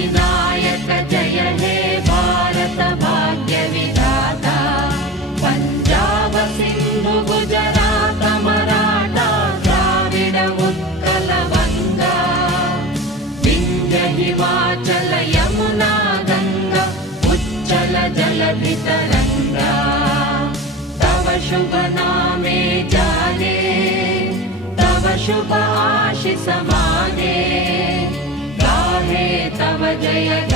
विनायक जय हे भारत भाग्य विधाता पंजाब सिंधु गुजरात मराठा द्राविड उत्कल बंगा विंध्य हिमाचल यमुना गंगा उच्चल जलधि तरंगा तव शुभ नामे जागे तव शुभ आशीष मागे गाहे तव जय